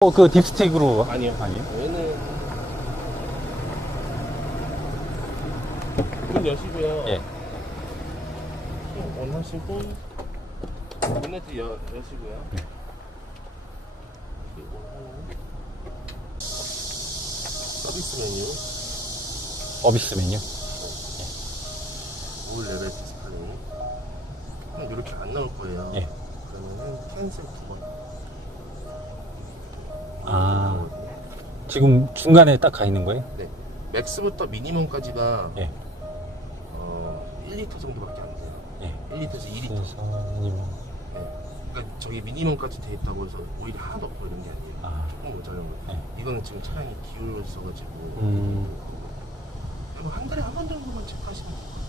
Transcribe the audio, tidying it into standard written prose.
그 딥스틱으로. 아니요. 아니요? 얘는 문 여시고요. 예. 원하시고 문에도 여시고요. 네. 그리고 서비스 메뉴, 서비스 메뉴. 올 레벨 디스플레이. 그냥 이렇게 안 나올 거예요. 예. 그러면은 캔슬 2번. 아, 지금 중간에 딱 가 있는 거예요? 네. 맥스부터 미니멈까지가 예. 1리터 정도밖에 안 돼요. 예. 1리터에서 2리터. 그래서 미니멈. 네. 그러니까 저기 미니멈까지 돼 있다고 해서 오일이 하나도 없고 이런 게 아니에요. 아. 조금 모자란 거. 네. 이거는 지금 차량이 기울어 있어가지고. 음. 한 달에 한 번 정도만 체크하시면 돼요.